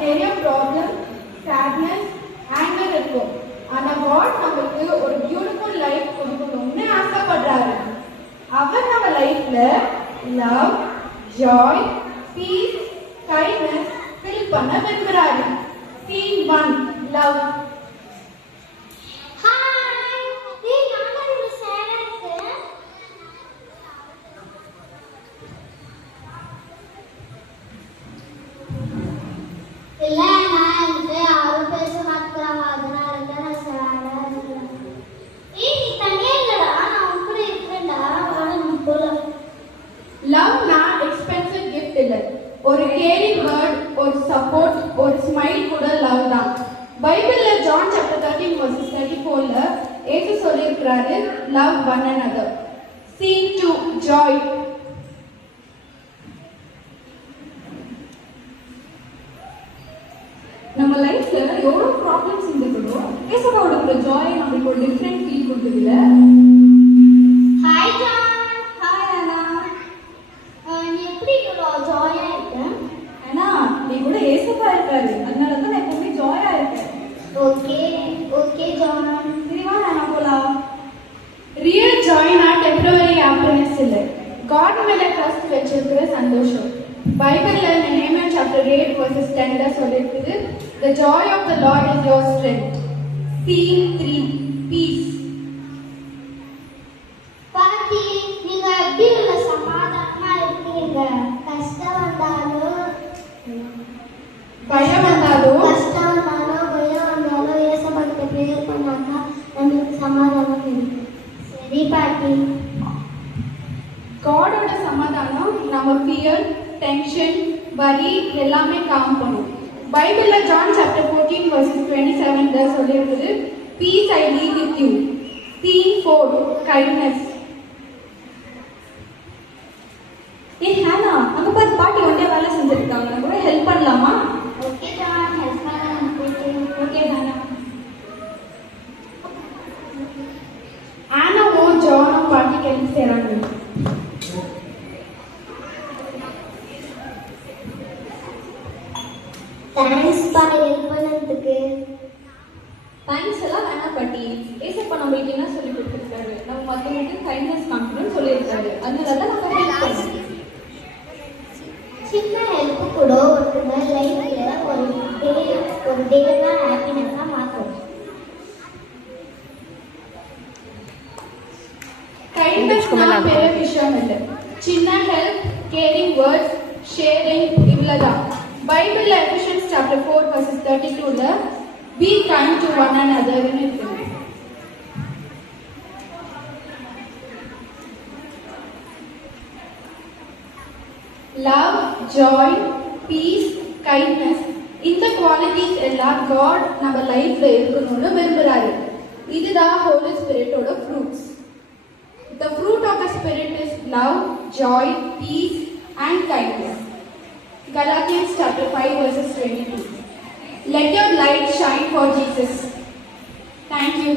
நிறைய problem, sadness, anger இருக்கும். ஆனா God நமக்கு ஒரு பியூட்டிஃபுல் லைஃப் கொடுக்கணும்னு ஆசைப்படுறாரு. அவர் நம்ம லைஃப்ல love, joy, peace, kindness fill பண்ண விரும்புறாரு. Scene 1, love. லவ் நான் எக்ஸ்பென்சிவ் கிஃப்ட் இல்லை. ஒரு கேரிங் வேர்ட், ஒரு சப்போர்ட், ஒரு ஸ்மைல் கூட லவ் தான். பைபிள்ல ஜான் சாப்டர் 13 verses 34ல ஏசு சொல்லியிருக்கிறாரு, love one another. Scene 2, joy. நம்ம லைஃப்ல எவ்வளவு ப்ராப்ளம்ஸ் இருந்துக்கிறோ ஏசப்பாவோட ஜாய் நம்மளுக்கு ஒரு டிஃப்ரெண்ட் ஃபீல் கொடுக்குதுல்ல. Hi John. ஹாய் அண்ணா. நீ எப்படி இவ்வளோ ஜாயா இருக்க? அண்ணா நீ கூட ஏசப்பா இருக்காரு, அதனால தான் நான் எப்பவுமே ஜாயா இருக்கேன். Okay okay John. சரிவா நான் போலாம். ரியல் ஜாய்னா டெம்பரரி ஹாப்பினஸ் இல்லை, காட் மேல ட்ரஸ்ட் வச்சிருக்கிற சந்தோஷம். பைபிள்ல Nehemiah chapter 8 verses 10ல சொல்லிருக்குது, the joy of the Lord is your strength. Scene 3, peace. பாட்டி நீங்க எப்படி உள்ள சமாதானமா இருக்கீங்க? கஷ்டம் வந்தாலும் பயம் வந்தாலும் பயம் வந்தாலும் ஏசப்பாட்ட ப்ரேயர் பண்ணாக்கா நம்மளுக்கு சமாதானம் கிடைக்கும். சரி பாட்டி. காடோட சமாதானம் நம்ம ஃபியர், டென்ஷன், வரி எல்லாமே காம் பண்ணும். பைபிள்ல ஜான் சாப்டர் 14 verses 27ல சொல்லியிருக்குது, peace I leave with you. Scene 4, kindness. ஏய் ஹானா, அங்க பாரு பாட்டி ஒன்றே வேலை செஞ்சிருக்காங்க, நான் கூட ஹெல்ப் பண்ணலாமா? ஓகே ஜான், ஹெல்ப் பண்ணலாம். Okay Hannah. ஆனாவும் ஜானும் பாட்டிக்கு ஹெல்ப் செய்றாங்க. தேங்க்ஸ் பா ஹெல்ப் பண்ணதுக்கு. தேங்க்ஸ் எல்லாம் வேணாம் பாட்டி. ஏசப்பா நம்மளுக்கு என்ன சொல்லி கொடுத்துருக்காரு, நம்ம மற்றவங்களுக்கு கைண்ட்னஸ் காமிக்கணும்னு சொல்லியிருக்காரு, அதனால தான் நம்ம ஹெல்ப் பண்ணணும். சின்ன ஹெல்ப் கூட ஒருத்தங்க லைஃப்ல ஒரு டேவா ஹாப்பினஸா மாற்றும். கைண்ட்னஸ்னா பெரிய விஷயம் இல்லை, சின்ன ஹெல்ப், கேரிங் வேர்ட்ஸ், ஷேரிங் இவ்வளவுதான். பைபிள்ல எஃபெசியன்ஸ் சாப்டர் 4 verses 32ல be kind to one another ன்னு இருக்குது. லவ், ஜாய், பீஸ், கைண்ட்னஸ் இந்த குவாலிட்டிஸ் எல்லாம் காட் நம்ம லைஃப்ல இருக்கணும்னு விரும்புறாரு. இதுதான் ஹோலி ஸ்பிரிட்டோட fruits. The fruit of the Spirit is love, joy, peace, and kindness. Galatians chapter 5 verses 22. Let your light shine for Jesus. Thank you.